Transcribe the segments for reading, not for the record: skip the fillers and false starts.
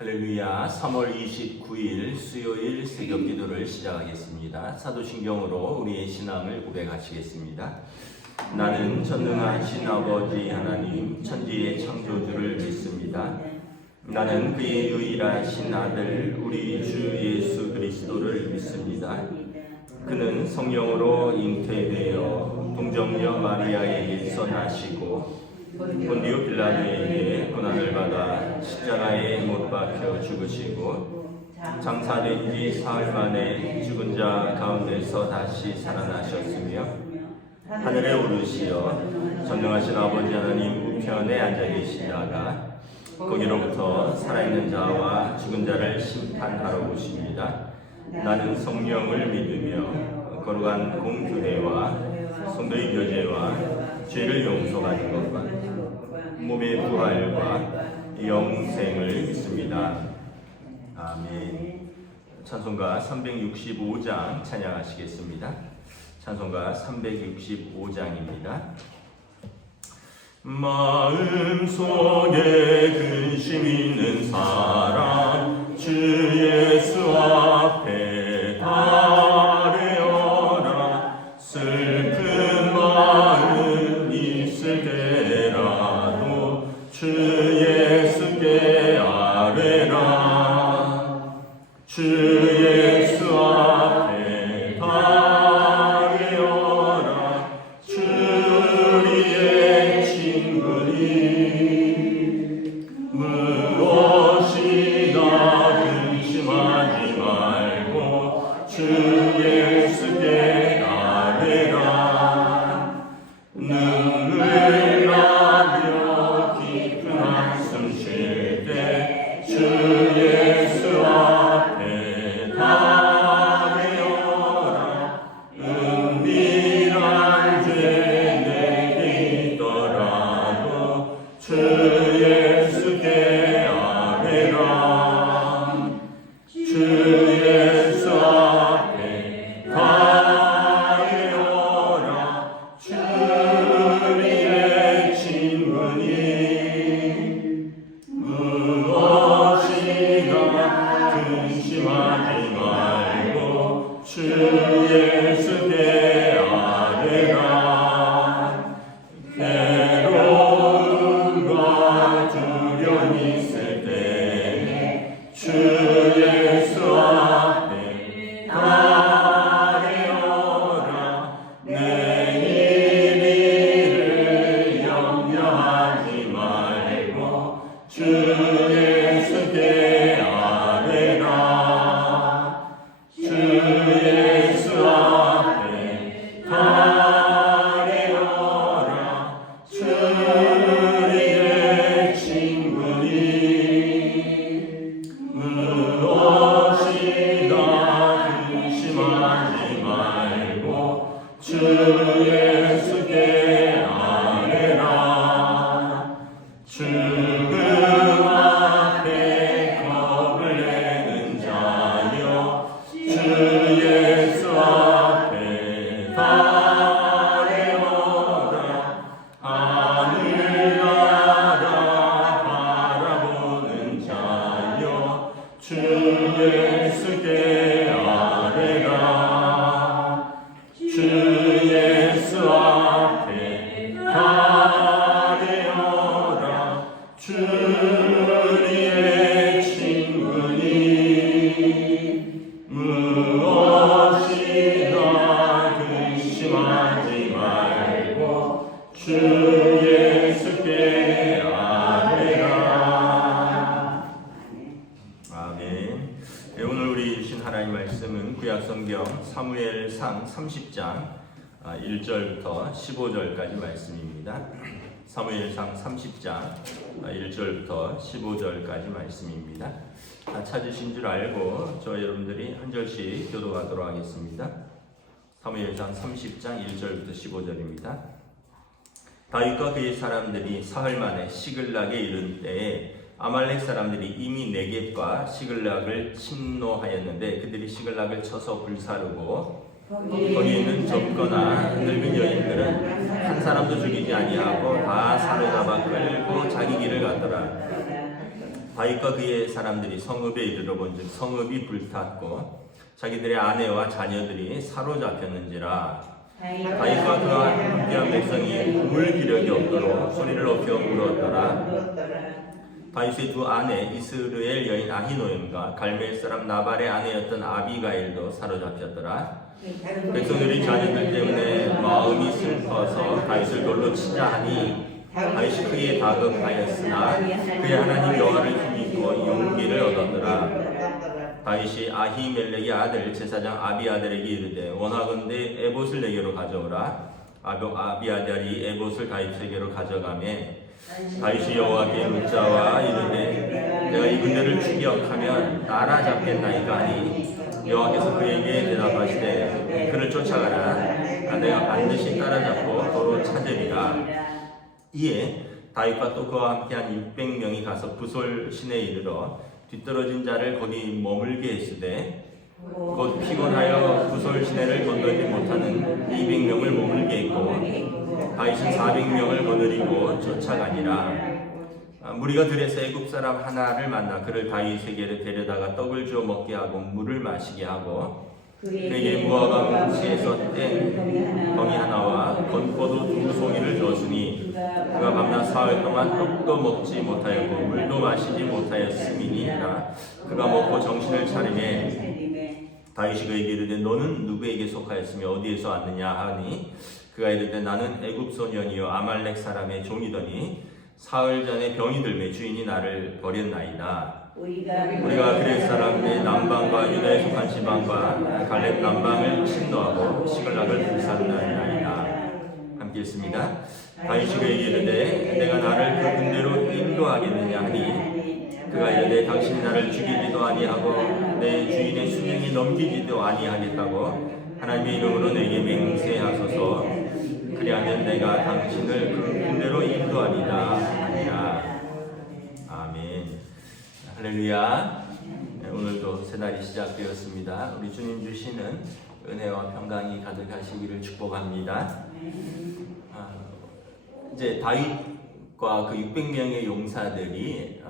할렐루야. 3월 29일 수요일 새벽 기도를 시작하겠습니다. 사도신경으로 우리의 신앙을 고백하시겠습니다. 나는 전능하신 아버지 하나님 천지의 창조주를 믿습니다. 나는 그의 유일하신 아들 우리 주 예수 그리스도를 믿습니다. 그는 성령으로 잉태되어 동정녀 마리아에게서 나시고 본디오 빌라도에게 고난을 받아 십자가에 못 박혀 죽으시고 장사된 지 사흘 만에 죽은 자 가운데서 다시 살아나셨으며 하늘에 오르시어 전능하신 아버지 하나님 우편에 앉아 계시다가 거기로부터 살아있는 자와 죽은 자를 심판하러 오십니다. 나는 성령을 믿으며 거룩한 공교회와 성도의 교제와 죄를 용서하는 것과 몸의 부활과 영생을 믿습니다. 아멘. 찬송가 365장 찬양하시겠습니다. 찬송가 365장입니다. 마음속에 근심 있는 사람 주 예수 앞에 아뢰어라. 슬픈 마음 있을 때라도 주 예수께 아뢰라. 주 예수 앞에 아뢰어라. 주 우리의 친구니 무엇이나 근심하지 말고 주 예수께 아뢰라. 눈물 나며 깊은 한숨 쉴 때 주 예수 앞에 아뢰어라. 은밀한 죄 내게 있더라도 주 예수께 아뢰라. 주 예수 앞에 아뢰어라. 주 우리의 친구니 무엇이나 근심하지 말고 주 예수께 아뢰라. 괴로움과 두려움 있을 때에 주 예수 앞에 아뢰어라. 내일 일을 염려하지 말고 주 예수께 아뢰라. 주 예수 앞에 아뢰어라. 주 우리의 친구니 무엇이나 근심하지 말고 주 예수께 아뢰라. 죽음 앞에 겁을 내는 자여 주 예수 앞에 아뢰어라. 하늘나라 바라보는 자여 주 예수께 아뢰라. 주 예수 앞에 아뢰어라. 주 우리의 친구니 무엇이나 근심하지 말고 주 예수께 아뢰라. 아멘. 오늘 우리 주신 하나님 말씀은 구약성경 사무엘상 30장 1절부터 15절까지 말씀입니다. 사무엘상 30장 1절부터 15절까지 말씀입니다. 다 찾으신 줄 알고 저 여러분들이 한 절씩 교도하도록 하겠습니다. 사무엘상 30장 1절부터 15절입니다. 다윗과 그의 사람들이 사흘 만에 시글락에 이른 때에 아말렉 사람들이 이미 네겝과 시글락을 침노하였는데 그들이 시글락을 쳐서 불사르고 거기 있는 젊거나 늙은 여인들은 한 사람도 죽이지 아니하고 다 사로잡아 끌고 자기 길을 갔더라. 다윗과 그의 사람들이 성읍에 이르러 본즉 성읍이 불탔고 자기들의 아내와 자녀들이 사로잡혔는지라. 다윗과 그와 함께한 백성이 울을 기력이 없도록 소리를 높여 울었더라. 다윗의 두 아내 이스르엘 여인 아히노엠과 갈멜 사람 나발의 아내였던 아비가일도 사로잡혔더라. 백성들이 자녀들 때문에 마음이 슬퍼서 다윗을 돌로 치자 하니 다윗이 크게 다급하였으나 그의 하나님 여호와를 힘입고 용기를 얻었더라. 다윗이 아히멜렉의 아들 제사장 아비아들에게 이르되 원하건대 에봇을 내게로 가져오라. 아비아들이 에봇을 다윗에게로 가져가매 다윗이 여호와께 묻자와 이르되 내가 이 군대를 추격하면 따라잡겠나이까 하니 여호와께서 그에게 대답하시되 그를 쫓아가라. 내가 반드시 따라잡고 도로 찾으리라. 이에 다윗과 또 그와 함께한 600명이 가서 부솔 시내에 이르러 뒤떨어진 자를 거기 머물게 했으되 곧 피곤하여 부솔 시내를 건너지 못하는 200명을 머물게 했고 다윗은 400명을 거느리고 쫓아가니라. 무리가 들에서 애굽 사람 하나를 만나 그를 다윗에게로 데려다가 떡을 주어 먹게 하고 물을 마시게 하고 그에게 무화과 뭉치에서 뗀 덩이 하나와 건포도 2송이를 주었으니 그가 밤낮 사흘 동안 떡도 먹지 못하였고 물도 마시지 못하였음이니라. 그가 먹고 정신을 차리매 다윗이 그에게 이르되 너는 누구에게 속하였으며 어디에서 왔느냐 하니 그가 이르되 나는 애굽 소년이요 아말렉 사람의 종이더니 사흘 전에 병이 들매 주인이 나를 버렸나이다. 우리가 그렛 사람의 남방과 유다에 속한 지방과 갈렙 남방을 침노하고 시글락을 불살라나이다. 함께 읽습니다. 다윗이 그에게 이르되 내가 나를 그 군대로 인도하겠느냐 하니 그가 이르되 당신이 나를 죽이지도 아니하고 내 주인의 수명이 넘기지도 아니하겠다고 하나님의 이름으로 내게 맹세하소서. 그리하면 내가 당신을 그 군대로 인도하리라 하니라. 아멘. 할렐루야. 오늘도 새날이 시작되었습니다. 우리 주님 주시는 은혜와 평강이 가득하시기를 축복합니다. 이제 다윗과 그 600명의 용사들이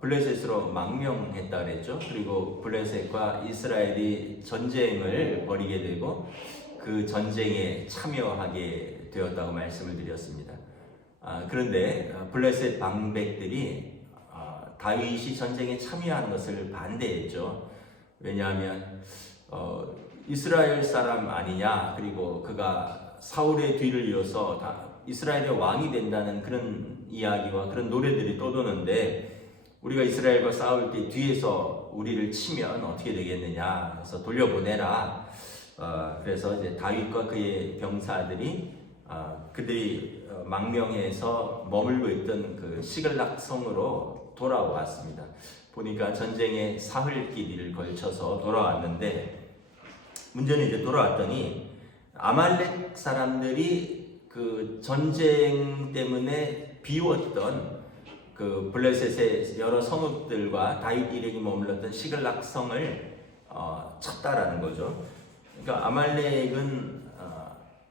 블레셋으로 망명했다 그랬죠. 그리고 블레셋과 이스라엘이 전쟁을 벌이게 되고 그 전쟁에 참여하게 되었다고 말씀을 드렸습니다. 그런데 블레셋 방백들이 다윗이 전쟁에 참여한 것을 반대했죠. 왜냐하면 이스라엘 사람 아니냐, 그리고 그가 사울의 뒤를 이어서 이스라엘의 왕이 된다는 그런 이야기와 그런 노래들이 떠도는데 우리가 이스라엘과 싸울 때 뒤에서 우리를 치면 어떻게 되겠느냐 해서 돌려보내라. 그래서 이제 다윗과 그의 병사들이 그들이 망명해서 머물고 있던 그 시글락 성으로 돌아왔습니다. 보니까 전쟁의 사흘길을 걸쳐서 돌아왔는데 문제는 이제 돌아왔더니 아말렉 사람들이 그 전쟁 때문에 비웠던 그 블레셋의 여러 성읍들과 다윗 일행이 머물렀던 시글락 성을 쳤다라는 거죠. 그러니까 아말렉은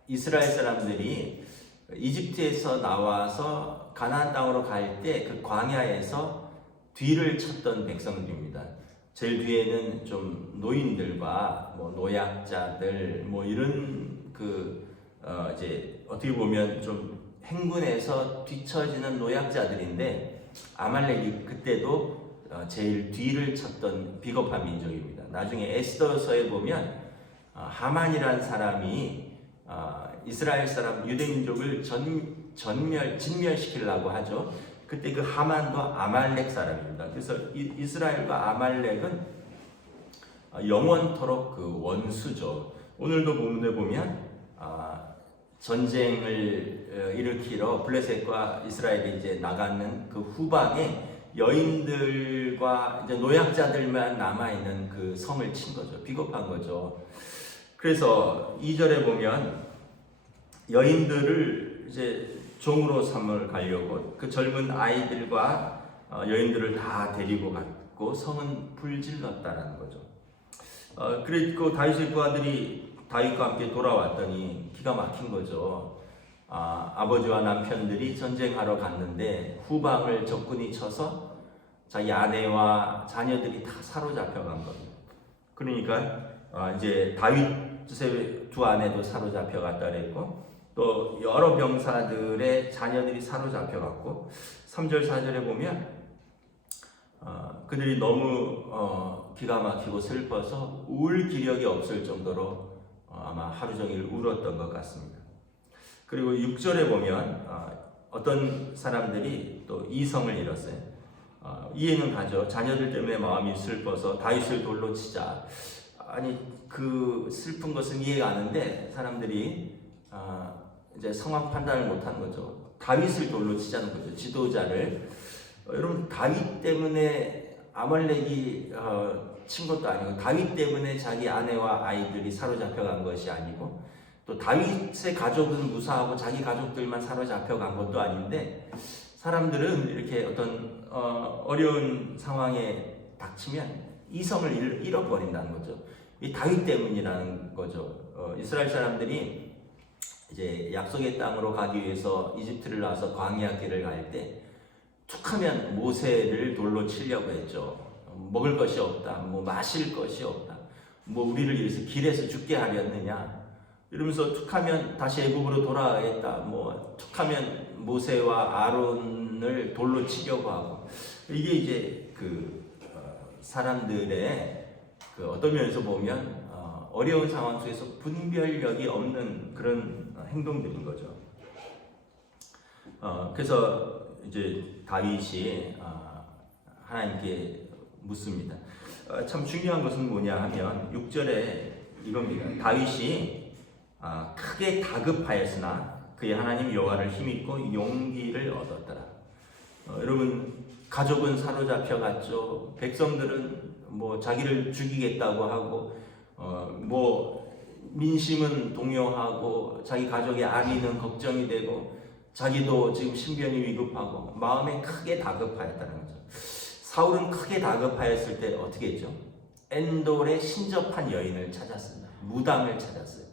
이스라엘 사람들이 이집트에서 나와서 가나안 땅으로 갈 때 그 광야에서 뒤를 쳤던 백성들입니다. 제일 뒤에는 좀 노인들과 뭐 노약자들 뭐 이런 이제 어떻게 보면 좀 행군해서 뒤처지는 노약자들인데 아말렉이 그때도 제일 뒤를 쳤던 비겁한 민족입니다. 나중에 에스더서에 보면 하만이라는 사람이 이스라엘 사람 유대 민족을 진멸시키려고 하죠. 그때 그 하만도 아말렉 사람입니다. 그래서 이스라엘과 아말렉은 영원토록 그 원수죠. 오늘도 본문에 보면 전쟁을 일으키러 블레셋과 이스라엘이 이제 나가는 그 후방에 여인들과 이제 노약자들만 남아 있는 그 성을 친 거죠. 비겁한 거죠. 그래서 2절에 보면 여인들을 이제 종으로 삼을 가려고 그 젊은 아이들과 여인들을 다 데리고 갔고 성은 불질렀다라는 거죠. 그리고 다윗의 부하들이 다윗과 함께 돌아왔더니 기가 막힌 거죠. 아버지와 남편들이 전쟁하러 갔는데 후방을 적군이 쳐서 자기 아내와 자녀들이 다 사로잡혀간 겁니다. 그러니까 이제 다윗의 두 아내도 사로잡혀갔다 그랬고 또 여러 병사들의 자녀들이 사로잡혀갔고 3절 4절에 보면 그들이 너무 기가 막히고 슬퍼서 울 기력이 없을 정도로 아마 하루 종일 울었던 것 같습니다. 그리고 6절에 보면 어떤 사람들이 또 이성을 잃었어요. 이해는 가죠. 자녀들 때문에 마음이 슬퍼서 다윗을 돌로 치자. 아니 그 슬픈 것은 이해가 가는데 사람들이 이제 상황 판단을 못하는 거죠. 다윗을 돌로 치자는 거죠. 지도자를. 여러분 다윗 때문에 아말렉이 친 것도 아니고 다윗 때문에 자기 아내와 아이들이 사로잡혀간 것이 아니고 또 다윗의 가족은 무사하고 자기 가족들만 사로잡혀간 것도 아닌데 사람들은 이렇게 어떤 어려운 상황에 닥치면 이성을 잃어버린다는 거죠. 이 다윗 때문이라는 거죠. 이스라엘 사람들이 이제 약속의 땅으로 가기 위해서 이집트를 나와서 광야 길을 갈 때 툭하면 모세를 돌로 치려고 했죠. 먹을 것이 없다, 뭐 마실 것이 없다, 뭐 우리를 위해서 길에서 죽게 하렸느냐 이러면서 툭하면 다시 애굽으로 돌아가겠다, 뭐 툭하면 모세와 아론을 돌로 치려고 하고 이게 이제 그 사람들의 그 어떤 면에서 보면 어려운 상황 속에서 분별력이 없는 그런 행동들인 거죠. 그래서 이제 다윗이 하나님께 묻습니다. 참 중요한 것은 뭐냐 하면 6절에 이겁니다. 다윗이 크게 다급하였으나 그의 하나님 여호와를 힘입고 용기를 얻었더라. 여러분 가족은 사로잡혀 갔죠. 백성들은 뭐 자기를 죽이겠다고 하고 뭐 민심은 동요하고 자기 가족의 안위는 걱정이 되고 자기도 지금 신변이 위급하고 마음에 크게 다급하였다는 거죠. 사울은 크게 다급하였을 때 어떻게 했죠? 엔돌에 신접한 여인을 찾았습니다. 무당을 찾았어요.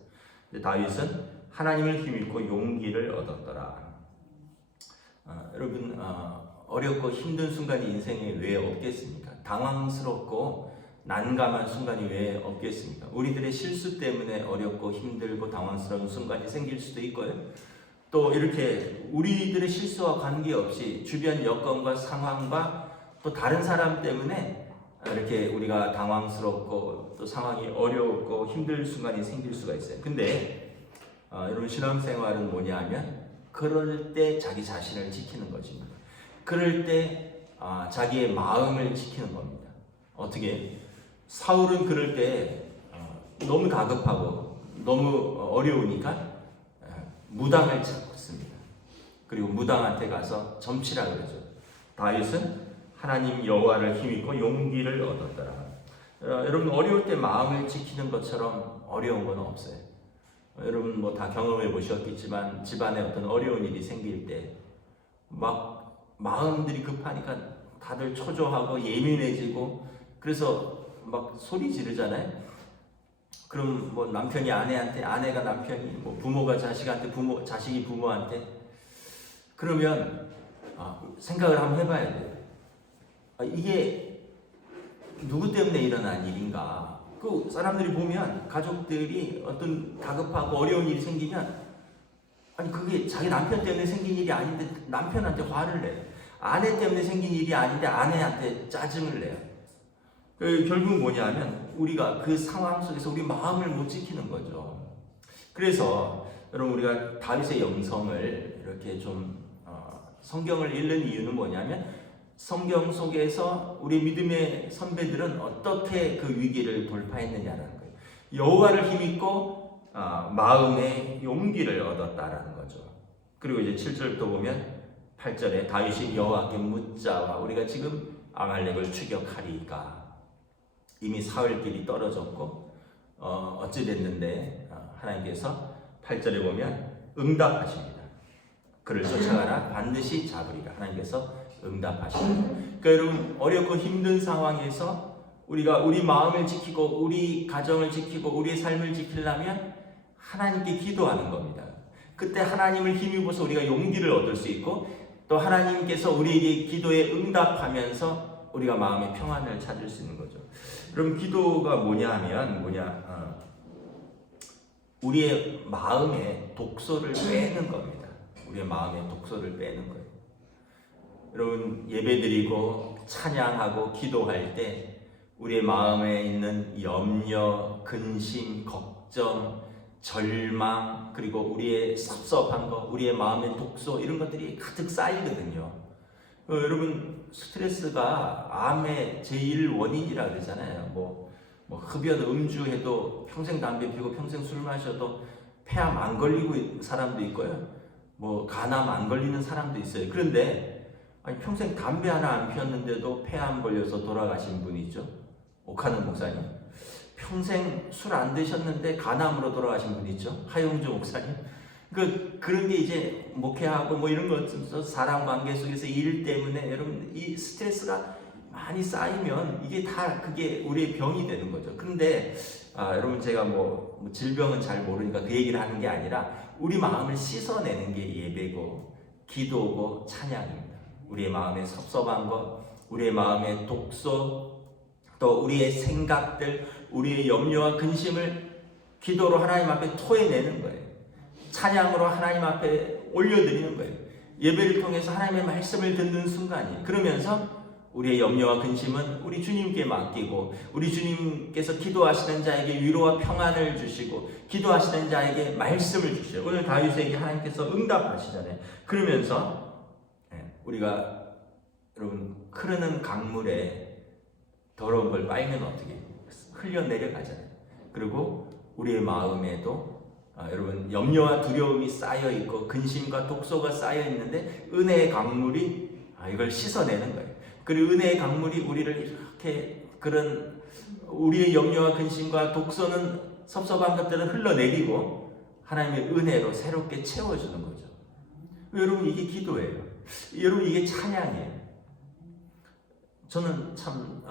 근데 다윗은 하나님을 힘입고 용기를 얻었더라. 여러분 어렵고 힘든 순간이 인생에 왜 없겠습니까? 당황스럽고 난감한 순간이 왜 없겠습니까? 우리들의 실수 때문에 어렵고 힘들고 당황스러운 순간이 생길 수도 있고요. 또 이렇게 우리들의 실수와 관계없이 주변 여건과 상황과 또 다른 사람 때문에 이렇게 우리가 당황스럽고 또 상황이 어렵고 힘들 순간이 생길 수가 있어요. 근데 여러분 신앙생활은 뭐냐 하면 그럴 때 자기 자신을 지키는 것입니다. 그럴 때 자기의 마음을 지키는 겁니다. 어떻게? 사울은 그럴 때 너무 다급하고 너무 어려우니까 무당을 찾습니다. 그리고 무당한테 가서 점치라 그러죠. 다윗은 하나님 여호와를 힘입고 용기를 얻었더라. 여러분 어려울 때 마음을 지키는 것처럼 어려운 건 없어요. 여러분 뭐 다 경험해 보셨겠지만 집안에 어떤 어려운 일이 생길 때 막 마음들이 급하니까 다들 초조하고 예민해지고 그래서 막 소리 지르잖아요. 그럼 뭐 남편이 아내한테, 아내가 남편이, 뭐 부모가 자식한테, 자식이 부모한테 그러면 생각을 한번 해봐야 돼요. 이게 누구 때문에 일어난 일인가? 그 사람들이 보면 가족들이 어떤 다급하고 어려운 일이 생기면 아니 그게 자기 남편 때문에 생긴 일이 아닌데 남편한테 화를 내요. 아내 때문에 생긴 일이 아닌데 아내한테 짜증을 내요. 결국 뭐냐면 우리가 그 상황 속에서 우리 마음을 못 지키는 거죠. 그래서 여러분 우리가 다윗의 영성을 이렇게 좀 성경을 읽는 이유는 뭐냐면 성경 속에서 우리 믿음의 선배들은 어떻게 그 위기를 돌파했느냐라는 거예요. 여호와를 힘입고 마음의 용기를 얻었다라는 거죠. 그리고 이제 7절부터 보면 8절에 다윗이 여호와께 묻자와 우리가 지금 아말렉을 추격하리까 이미 사흘길이 떨어졌고 어찌 됐는데 하나님께서 8절에 보면 응답하십니다. 그를 쫓아가라 반드시 잡으리라. 하나님께서 응답하십니다. 그러니까 여러분 어렵고 힘든 상황에서 우리가 우리 마음을 지키고 우리 가정을 지키고 우리의 삶을 지키려면 하나님께 기도하는 겁니다. 그때 하나님을 힘입어서 우리가 용기를 얻을 수 있고 또 하나님께서 우리에게 기도에 응답하면서 우리가 마음의 평안을 찾을 수 있는 거죠. 그럼 기도가 뭐냐 하면 우리의 마음의 독소를 빼는 겁니다. 우리의 마음의 독소를 빼는 거예요. 여러분, 예배드리고 찬양하고 기도할 때 우리의 마음에 있는 염려, 근심, 걱정, 절망, 그리고 우리의 섭섭한 거, 우리의 마음의 독소, 이런 것들이 가득 쌓이거든요. 여러분, 스트레스가 암의 제1 원인이라 그러잖아요. 뭐 흡연, 음주해도 평생 담배 피우고 평생 술 마셔도 폐암 안 걸리고 사람도 있고요. 뭐 간암 안 걸리는 사람도 있어요. 그런데 아니, 평생 담배 하나 안 피웠는데도 폐암 걸려서 돌아가신 분이 있죠. 오카는 목사님. 평생 술 안 드셨는데 간암으로 돌아가신 분이 있죠. 하용주 목사님. 그런 게 이제 목회하고 뭐 이런 것, 사람 관계 속에서 일 때문에 여러분 이 스트레스가 많이 쌓이면 이게 다 그게 우리의 병이 되는 거죠. 그런데 여러분, 제가 뭐 질병은 잘 모르니까 그 얘기를 하는 게 아니라 우리 마음을 씻어내는 게 예배고 기도고 찬양입니다. 우리의 마음의 섭섭한 것, 우리의 마음의 독소, 또 우리의 생각들, 우리의 염려와 근심을 기도로 하나님 앞에 토해내는 거예요. 찬양으로 하나님 앞에 올려드리는 거예요. 예배를 통해서 하나님의 말씀을 듣는 순간이. 그러면서 우리의 염려와 근심은 우리 주님께 맡기고, 우리 주님께서 기도하시는 자에게 위로와 평안을 주시고, 기도하시는 자에게 말씀을 주시죠. 오늘 다윗에게 하나님께서 응답하시잖아요. 그러면서 우리가 여러분, 흐르는 강물에 더러운 걸 빨면 어떻게 흘려내려가잖아요. 그리고 우리의 마음에도 여러분, 염려와 두려움이 쌓여 있고 근심과 독소가 쌓여 있는데 은혜의 강물이 이걸 씻어내는 거예요. 그리고 은혜의 강물이 우리를 이렇게 그런 우리의 염려와 근심과 독소는 섭섭한 것들을 흘러내리고 하나님의 은혜로 새롭게 채워주는 거죠. 여러분, 이게 기도예요. 여러분, 이게 찬양이에요. 저는 참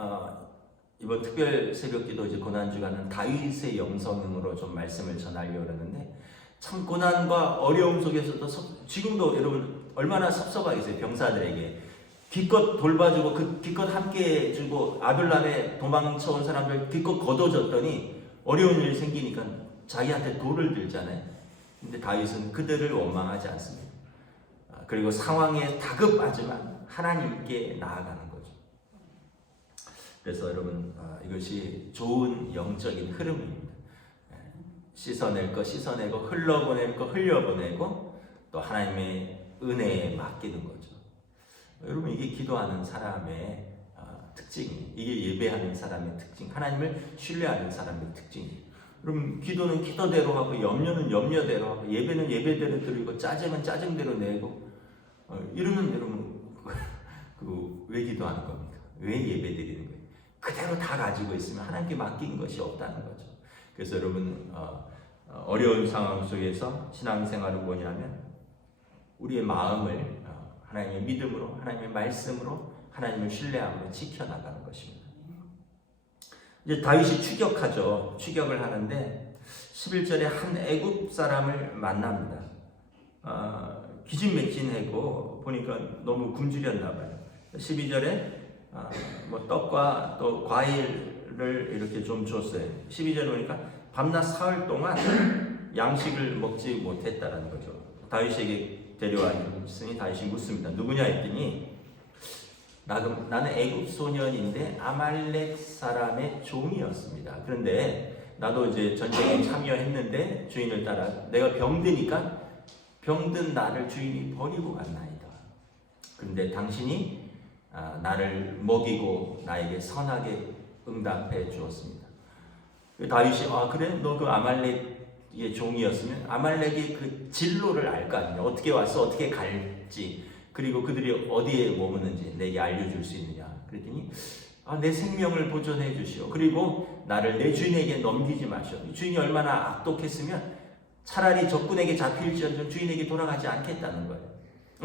이번 특별 새벽기도 이제 고난주간은 다윗의 영성으로 좀 말씀을 전하려고 그러는데, 참 고난과 어려움 속에서도 지금도 여러분 얼마나 섭섭하겠어요. 병사들에게 기껏 돌봐주고 기껏 함께 해주고 아둘람에 도망쳐온 사람들 기껏 거둬줬더니 어려운 일이 생기니까 자기한테 돌을 들잖아요. 근데 다윗은 그들을 원망하지 않습니다. 그리고 상황에 다급하지만 하나님께 나아가는 거죠. 그래서 여러분, 이것이 좋은 영적인 흐름입니다. 씻어낼 거 씻어내고, 흘러보낼 거 흘려보내고, 또 하나님의 은혜에 맡기는 거죠. 여러분, 이게 기도하는 사람의 특징이에요. 이게 예배하는 사람의 특징, 하나님을 신뢰하는 사람의 특징이에요. 여러분, 기도는 기도대로 하고, 염려는 염려대로 하고, 예배는 예배대로 드리고, 짜증은 짜증대로 내고, 이러면 여러분 왜 기도하는 겁니까? 왜 예배 드리는 거예요? 그대로 다 가지고 있으면 하나님께 맡긴 것이 없다는 거죠. 그래서 여러분, 어려운 상황 속에서 신앙생활은 뭐냐면 우리의 마음을 하나님의 믿음으로, 하나님의 말씀으로, 하나님을 신뢰함으로 지켜나가는 것입니다. 이제 다윗이 추격하죠. 추격을 하는데 11절에 한 애굽 사람을 만납니다. 기진맥진하고 보니까 너무 굶주렸나 봐요. 12절에 뭐 떡과 또 과일을 이렇게 좀 줬어요. 12절에 보니까 밤낮 사흘 동안 양식을 먹지 못했다라는 거죠. 다윗에게 데려왔으니 다윗이 묻습니다. 누구냐 했더니 나는 애굽 소년인데 아말렉 사람의 종이었습니다. 그런데 나도 이제 전쟁에 참여했는데 주인을 따라 내가 병드니까 병든 나를 주인이 버리고 갔나이다. 그런데 당신이 나를 먹이고 나에게 선하게 응답해 주었습니다. 다윗이 그래? 너 그 아말렉의 종이었으면 아말렉의 그 진로를 알 거 아니냐. 어떻게 왔어? 어떻게 갈지. 그리고 그들이 어디에 머무는지 내게 알려줄 수 있느냐. 그랬더니 내 생명을 보존해 주시오. 그리고 나를 내 주인에게 넘기지 마시오. 주인이 얼마나 악독했으면 차라리 적군에게 잡힐지언정 주인에게 돌아가지 않겠다는 거예요.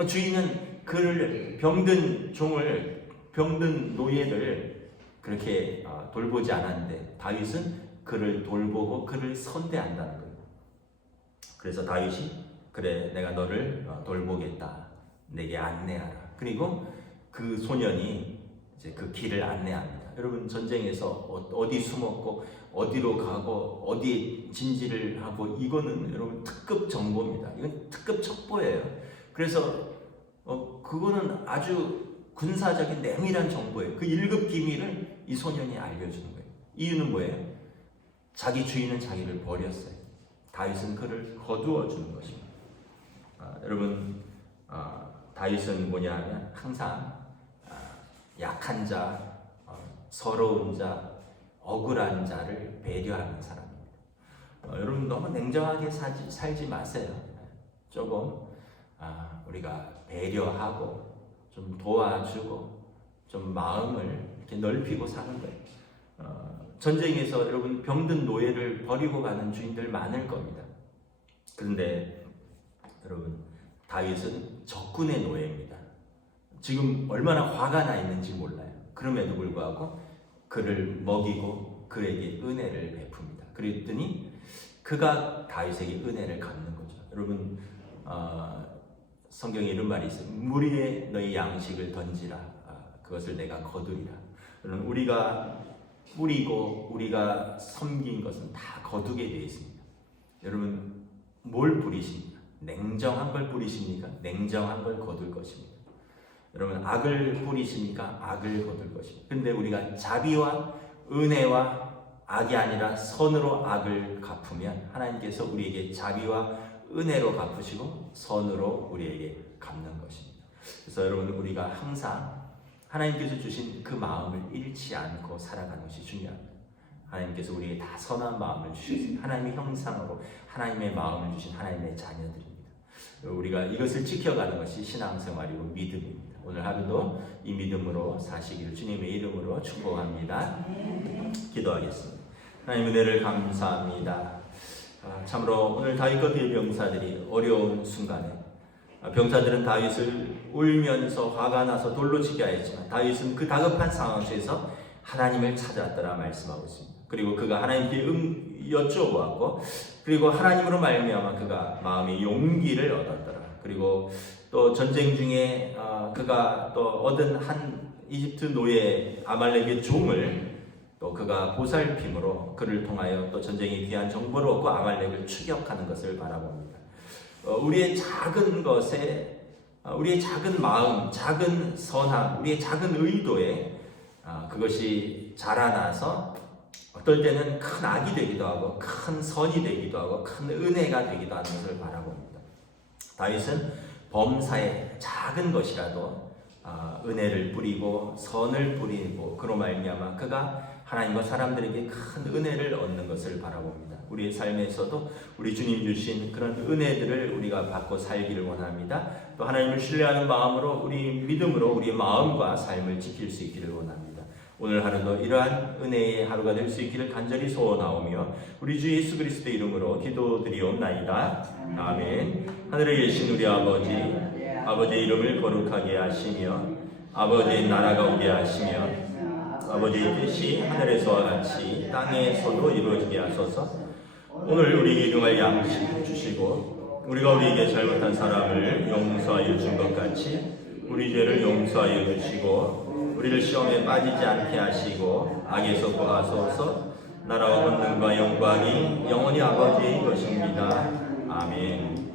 주인은 그를 병든 종을, 병든 노예를 그렇게 돌보지 않았는데 다윗은 그를 돌보고 그를 선대한다는 거예요. 그래서 다윗이 그래, 내가 너를 돌보겠다. 내게 안내하라. 그리고 그 소년이 이제 그 길을 안내합니다. 여러분 전쟁에서 어디 숨었고 어디로 가고 어디 진지를 하고 이거는 여러분 특급 정보입니다. 이건 특급 첩보예요. 그래서 그거는 아주 군사적인 내밀한 정보예요. 그 1급 기밀을 이 소년이 알려주는 거예요. 이유는 뭐예요? 자기 주인은 자기를 버렸어요. 다윗은 그를 거두어 주는 것입니다. 여러분 다윗은 뭐냐 하면 항상 약한 자, 서러운 자, 억울한 자를 배려하는 사람입니다. 여러분 너무 냉정하게 살지 마세요. 조금 우리가 배려하고 좀 도와주고 좀 마음을 이렇게 넓히고 사는 거예요. 전쟁에서 여러분 병든 노예를 버리고 가는 주인들 많을 겁니다. 그런데 여러분 다윗은 적군의 노예입니다. 지금 얼마나 화가 나 있는지 몰라요. 그럼에도 불구하고 그를 먹이고 그에게 은혜를 베풉니다. 그랬더니 그가 다윗에게 은혜를 갚는 거죠. 여러분 성경에 이런 말이 있어요. 물 위에 너희 양식을 던지라. 그것을 내가 거두리라. 여러분 우리가 뿌리고 우리가 섬긴 것은 다 거두게 되어 있습니다. 여러분 뭘 뿌리십니까? 냉정한 걸 뿌리십니까? 냉정한 걸 거둘 것입니다. 여러분 악을 뿌리십니까? 악을 거둘 것입니다. 근데 우리가 자비와 은혜와 악이 아니라 선으로 악을 갚으면 하나님께서 우리에게 자비와 은혜로 갚으시고 선으로 우리에게 갚는 것입니다. 그래서 여러분 우리가 항상 하나님께서 주신 그 마음을 잃지 않고 살아가는 것이 중요합니다. 하나님께서 우리에게 다 선한 마음을 주셨습니다. 하나님의 형상으로 하나님의 마음을 주신 하나님의 자녀들입니다. 우리가 이것을 지켜가는 것이 신앙생활이고 믿음입니다. 오늘 하루도 이 믿음으로 사시기를 주님의 이름으로 축복합니다. 기도하겠습니다. 하나님 은혜를 감사합니다. 참으로 오늘 다윗과 그의 병사들이 어려운 순간에 병사들은 다윗을 울면서 화가 나서 돌로 치게 하였지만 다윗은 그 다급한 상황 속에서 하나님을 찾았더라 말씀하고 있습니다. 그리고 그가 하나님께 여쭤보았고 그리고 하나님으로 말미암아 그가 마음의 용기를 얻었더라. 그리고 또 전쟁 중에 그가 또 얻은 한 이집트 노예 아말렉의 종을 또 그가 보살핌으로 그를 통하여 또 전쟁에 귀한 정보를 얻고 아말렉을 추격하는 것을 바라봅니다. 우리의 작은 것에 우리의 작은 마음, 작은 선함, 우리의 작은 의도에 그것이 자라나서 어떨 때는 큰 악이 되기도 하고 큰 선이 되기도 하고 큰 은혜가 되기도 하는 것을 바라봅니다. 다윗은 범사에 작은 것이라도 은혜를 뿌리고 선을 뿌리고 그로 말미암아 그가 하나님과 사람들에게 큰 은혜를 얻는 것을 바라봅니다. 우리의 삶에서도 우리 주님 주신 그런 은혜들을 우리가 받고 살기를 원합니다. 또 하나님을 신뢰하는 마음으로 우리 믿음으로 우리의 마음과 삶을 지킬 수 있기를 원합니다. 오늘 하루도 이러한 은혜의 하루가 될 수 있기를 간절히 소원하오며 우리 주 예수 그리스도의 이름으로 기도드리옵나이다. 아멘. 하늘에 계신 우리 아버지의 이름을 거룩하게 하시며 아버지의 나라가 오게 하시며 아버지의 뜻이 하늘에서와 같이 땅에서도 이루어지게 하소서. 오늘 우리에게 일용할 양식을 주시고 우리가 우리에게 잘못한 사람을 용서하여 준 것 같이 우리 죄를 용서하여 주시고 우리를 시험에 빠지지 않게 하시고 악에서 구하소서. 나라와 권능과 영광이 영원히 아버지의 것입니다. 아멘.